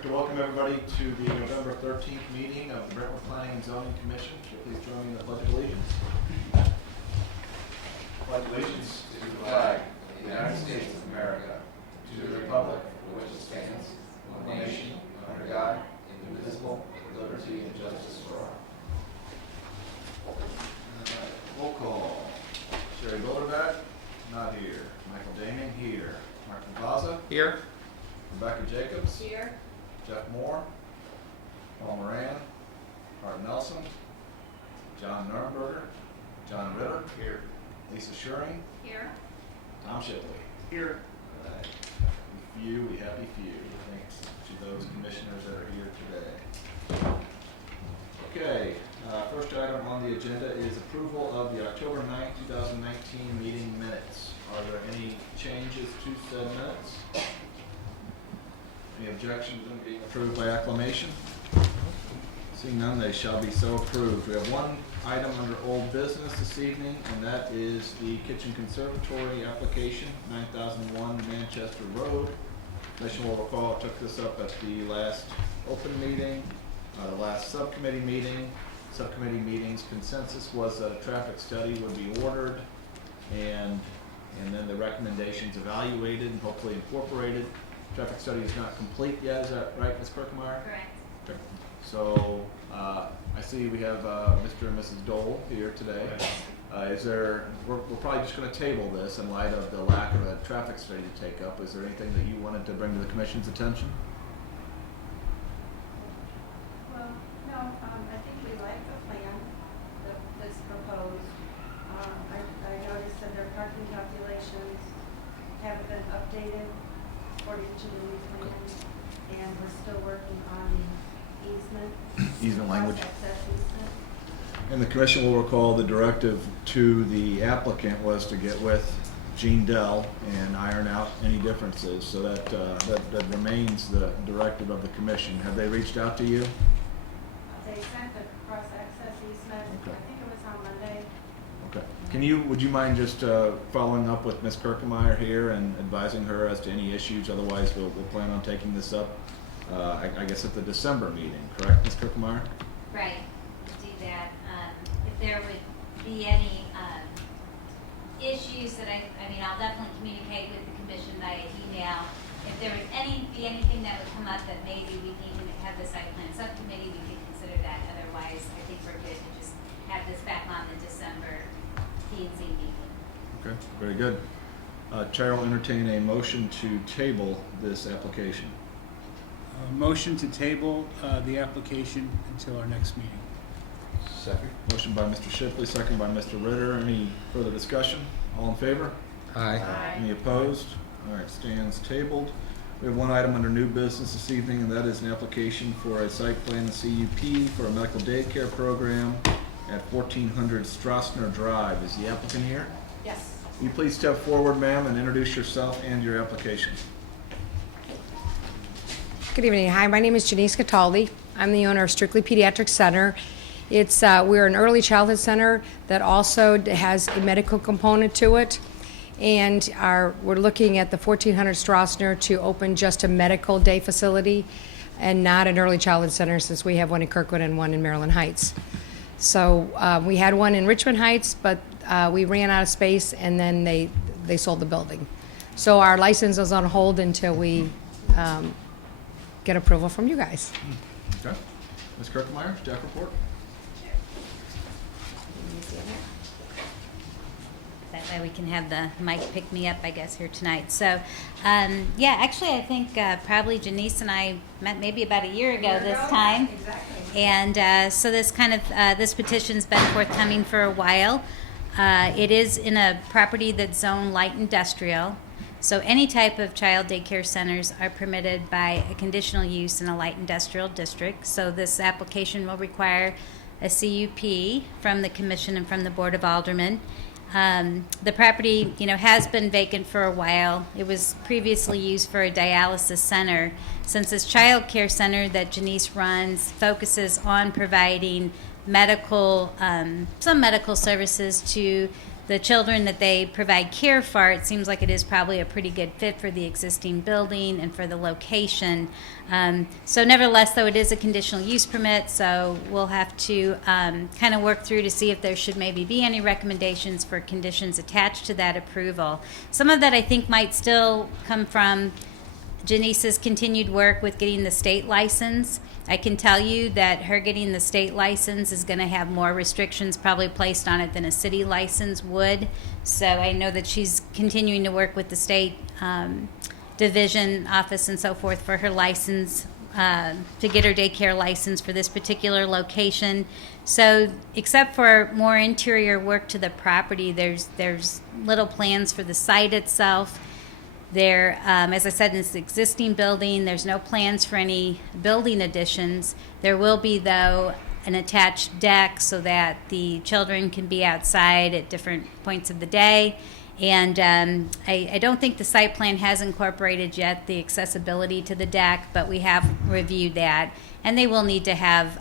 like to welcome everybody to the November 13th meeting of the Brentwood Planning and Zoning Commission. So please join me in the Pledge of Allegiance. Pledge allegiance to the flag of the United States of America, to the republic for which it stands, one nation, under God, indivisible, with liberty and justice for all. Roll call. Sherry Boulderback, not here. Michael Daming, here. Martin Vaza, Here. Rebecca Jacobs, Here. Jeff Moore, Paul Moran, Art Nelson, John Nurnberger, John Ritter, here. Lisa Schuring, Here. Tom Shipley. Here. All right. We happy few. Thanks to those commissioners that are here today. Okay, first item on the agenda is approval of the October 9th, 2019 meeting minutes. Are there any changes to said minutes? Any objections to them being approved by acclamation? Seeing none, they shall be so approved. We have one item under old business this evening, and that is the Kitchen Conservatory application, 9001 Manchester Road. Commission will recall I took this up at the last open meeting, the last subcommittee meeting. Subcommittee meetings consensus was that a traffic study would be ordered and then the recommendations evaluated and hopefully incorporated. Traffic study is not complete yet, is that right, Ms. Kirkemeyer? Correct. Okay. So I see we have Mr. and Mrs. Dole here today. We're probably just going to table this in light of the lack of a traffic study to take up. Is there anything that you wanted to bring to the Commission's attention? Well, no, I think we like the plan that's proposed. I noticed that their parking calculations haven't been updated according to the new plan, and we're still working on the Easement language. cross-access easement. And the Commission will recall the directive to the applicant was to get with Gene Dell and iron out any differences. So that remains the directive of the Commission. Have they reached out to you? They sent the cross-access easement, Okay. I think it was on Monday. Okay. Would you mind just following up with Ms. Kirkemeyer here and advising her as to any issues? Otherwise, we'll plan on taking this up, I guess, at the December meeting, correct, Ms. Kirkemeyer? Right. Do that. If there would be any issues that I'll definitely communicate with the Commission via email. If there would be anything that would come up that maybe we need to have the site plan subcommittee, we could consider that. Otherwise, I think we're good to just have this back on the December P&Z meeting. Okay, very good. Chair will entertain a motion to table this application. Motion to table the application until our next meeting. Second. Motion by Mr. Shipley, second by Mr. Ritter. Any further discussion? All in favor? Aye. Any opposed? All right, stands tabled. We have one item under new business this evening, and that is an application for a site plan and CUP for a medical daycare program at 1400 Strassner Drive. Is the applicant here? Yes. Will you please step forward, ma'am, and introduce yourself and your application? Good evening. Hi, my name is Janice Cataldi. I'm the owner of Strictly Pediatric Center. We're an early childhood center that also has a medical component to it. And we're looking at the 1400 Strassner to open just a medical day facility and not an early childhood center, since we have one in Kirkwood and one in Maryland Heights. So we had one in Richmond Heights, but we ran out of space, and then they sold the building. So our license is on hold until we get approval from you guys. Okay. Ms. Kirkemeyer, staff report? That way we can have the mic pick me up, I guess, here tonight. So, actually, I think probably Janice and I met maybe about a year ago this time. Exactly. And so this petition's been forthcoming for a while. It is in a property that's zoned light industrial. So any type of child daycare centers are permitted by a conditional use in a light industrial district. So this application will require a CUP from the Commission and from the Board of Aldermen. The property, has been vacant for a while. It was previously used for a dialysis center. Since this child care center that Janice runs focuses on providing some medical services to the children that they provide care for, it seems like it is probably a pretty good fit for the existing building and for the location. So nevertheless, though, it is a conditional use permit, so we'll have to kind of work through to see if there should maybe be any recommendations for conditions attached to that approval. Some of that I think might still come from Janice's continued work with getting the state license. I can tell you that her getting the state license is going to have more restrictions probably placed on it than a city license would. So I know that she's continuing to work with the state division office and so forth for her license, to get her daycare license for this particular location. So except for more interior work to the property, there's little plans for the site itself. There, as I said, in this existing building, there's no plans for any building additions. There will be, though, an attached deck so that the children can be outside at different points of the day. And I don't think the site plan has incorporated yet the accessibility to the deck, but we have reviewed that. And they will need to have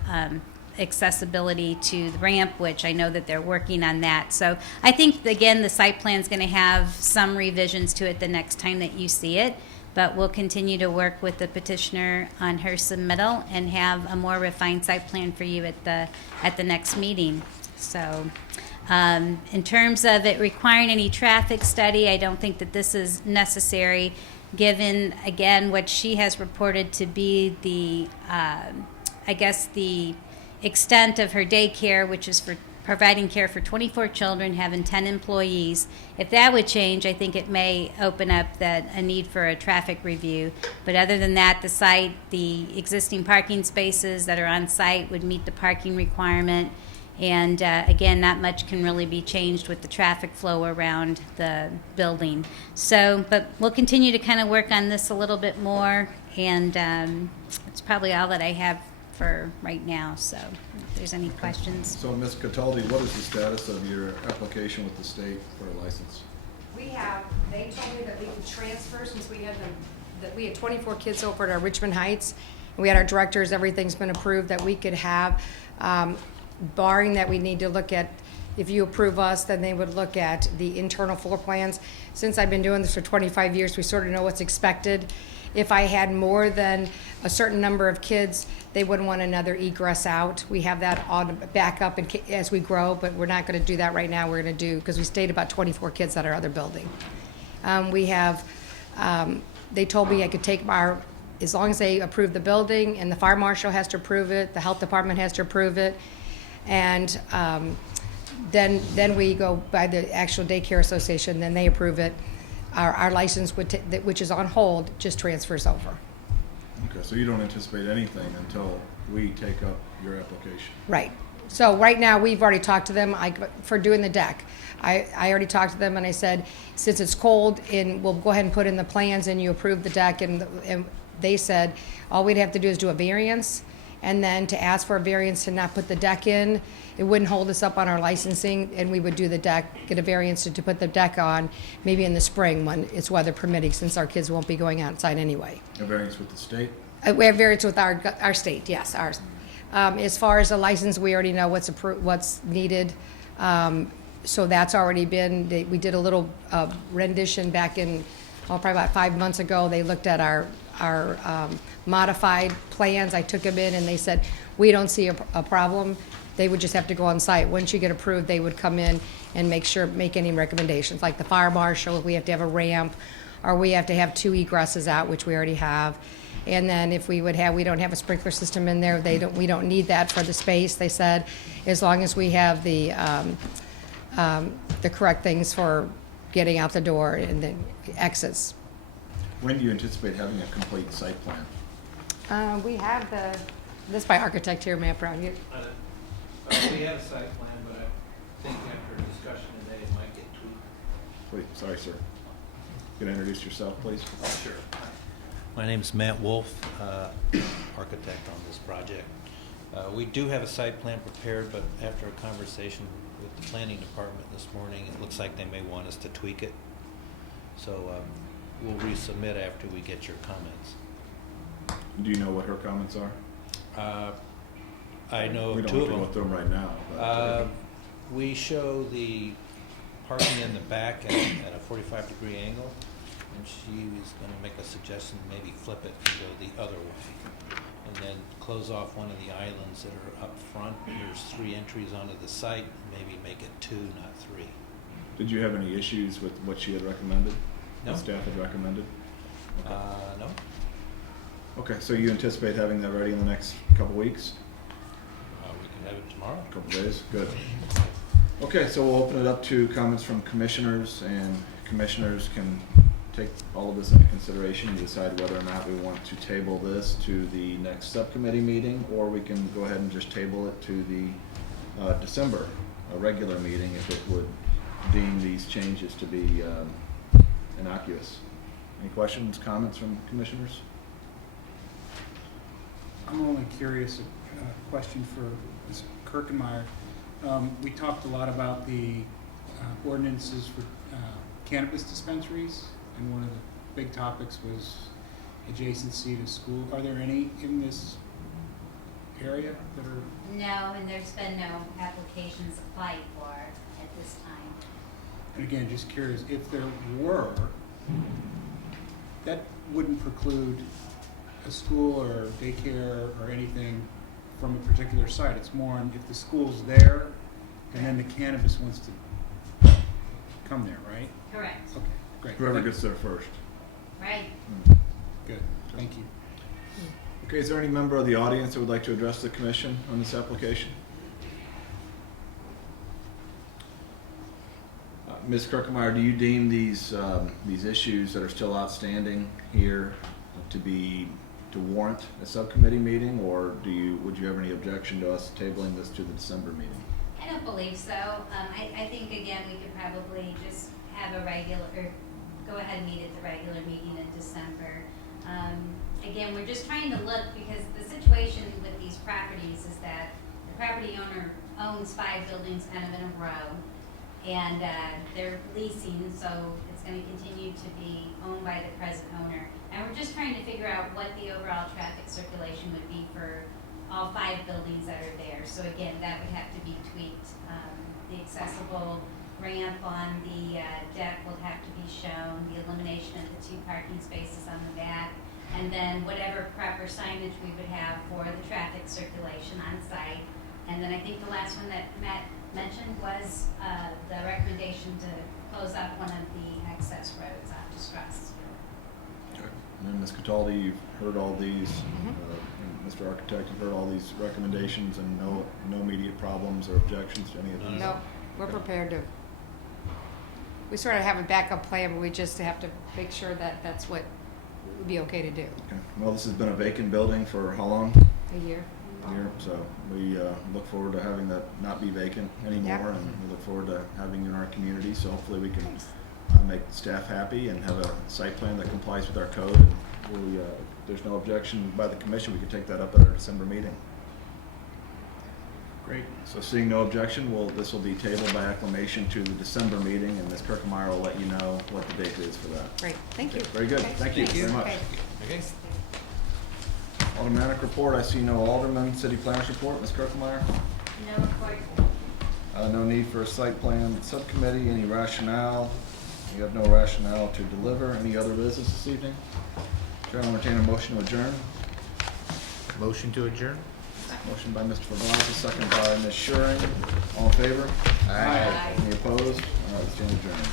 accessibility to the ramp, which I know that they're working on that. So I think, again, the site plan is going to have some revisions to it the next time that you see it, but we'll continue to work with the petitioner on her submittal and have a more refined site plan for you at the next meeting. So in terms of it requiring any traffic study, I don't think that this is necessary, given, again, what she has reported to be the extent of her daycare, which is for providing care for 24 children, having 10 employees. If that would change, I think it may open up a need for a traffic review. But other than that, the site, the existing parking spaces that are on site would meet the parking requirement. And again, not much can really be changed with the traffic flow around the building. So, but we'll continue to kind of work on this a little bit more. And that's probably all that I have for right now, so if there's any questions. So, Ms. Cataldi, what is the status of your application with the state for a license? They told me that we could transfer since we had 24 kids over at our Richmond Heights. And we had our directors, everything's been approved, that we could have, barring that we need to look at, if you approve us, then they would look at the internal floor plans. Since I've been doing this for 25 years, we sort of know what's expected. If I had more than a certain number of kids, they wouldn't want another egress out. We have that on backup as we grow, but we're not going to do that right now. We're going to do, because we stayed about 24 kids at our other building. They told me I could take as long as they approve the building, and the fire marshal has to approve it, the health department has to approve it, and then we go by the actual daycare association, then they approve it. Our license, which is on hold, just transfers over. Okay, so you don't anticipate anything until we take up your application? Right. So right now, we've already talked to them for doing the deck. I already talked to them, and I said, since it's cold, and we'll go ahead and put in the plans, and you approve the deck, and they said all we'd have to do is do a variance, and then to ask for a variance to not put the deck in, it wouldn't hold us up on our licensing, and we would do the deck, get a variance to put the deck on, maybe in the spring when it's weather permitting, since our kids won't be going outside anyway. A variance with the state? We have variance with our state, yes, ours. As far as the license, we already know what's needed. So that's already been, we did a little rendition back in, probably about 5 months ago. They looked at our modified plans. I took them in, and they said, we don't see a problem. They would just have to go on site. Once you get approved, they would come in and make any recommendations, like the fire marshal, if we have to have a ramp, or we have to have 2 egresses out, which we already have. And then if we don't have a sprinkler system in there, we don't need that for the space, they said, as long as we have the correct things for getting out the door and the exits. When do you anticipate having a complete site plan? We have this by architect here, Matt Brown. We have a site plan, but I think after discussion today, it might get tweaked. Wait, sorry, sir. Can you introduce yourself, please? Sure. My name's Matt Wolf, architect on this project. We do have a site plan prepared, but after a conversation with the planning department this morning, it looks like they may want us to tweak it. So we'll resubmit after we get your comments. Do you know what her comments are? I know We don't two have of to them. go through them right now. But, We show the parking in the back at a 45-degree angle, and she was gonna make a suggestion, maybe flip it and go the other way. And then close off one of the islands that are up front. There's 3 entries onto the site, maybe make it 2, not 3. Did you have any issues with what she had recommended? No. What staff had recommended? No? Okay, so you anticipate having that ready in the next couple weeks? We can have it tomorrow. Couple days? Good. Okay, so we'll open it up to comments from commissioners, and commissioners can take all of this into consideration and decide whether or not we want to table this to the next subcommittee meeting, or we can go ahead and just table it to the December, regular meeting, if it would deem these changes to be innocuous. Any questions, comments from commissioners? I'm only curious, a question for Ms. Kirkenmeyer. We talked a lot about the ordinances for cannabis dispensaries, and one of the big topics was adjacency to school. Are there any in this area that are? No, and there's been no applications applied for at this time. And again, just curious, if there were, that wouldn't preclude a school or daycare or anything from a particular site. It's more on if the school's there and then the cannabis wants to come there, right? Correct. Okay, great. Whoever gets there first. Right. Good, thank you. Okay, is there any member of the audience that would like to address the commission on this application? Ms. Kirkemeyer, do you deem these issues that are still outstanding here to warrant a subcommittee meeting, or would you have any objection to us tabling this to the December meeting? I don't believe so. I think, again, we could probably just have a regular, or go ahead and meet at the regular meeting in December. Again, we're just trying to look, because the situation with these properties is that the property owner owns 5 buildings kind of in a row, and they're leasing, so it's going to continue to be owned by the present owner. And we're just trying to figure out what the overall traffic circulation would be for all 5 buildings that are there. So again, that would have to be tweaked. The accessible ramp on the deck will have to be shown, the elimination of the 2 parking spaces on the back, and then whatever proper signage we would have for the traffic circulation on site. And then I think the last one that Matt mentioned was the recommendation to close up one of the access roads off to Struss. And then Ms. Cataldi, you've heard all these, and Mr. Architect, you've heard all these recommendations, and no immediate problems or objections to any of these? No, we're prepared to. We sort of have a backup plan, but we just have to make sure that that's what would be okay to do. Okay. Well, this has been a vacant building for how long? A year. A year. So we look forward to having that not be vacant anymore, Yep. and we look forward to having you in our community. So hopefully we can make staff happy and have a site plan that complies with our code. And if there's no objection by the commission, we can take that up at our December meeting. Great. So seeing no objection, this will be tabled by acclamation to the December meeting, and Ms. Kirkemeyer will let you know what the date is for that. Great, thank you. Very good. Okay, Thank you thanks. very much. Okay. Okay. Aldermanic report, I see no alderman. City planners report, Ms. Kirkemeyer. No report. No need for a site plan subcommittee. Any rationale? You have no rationale to deliver. Any other business this evening? Chair will entertain a motion to adjourn. Motion to adjourn? Motion by Mr. Favanza, second by Ms. Schuring. All in favor? Aye. Any opposed? All right, stand adjourned.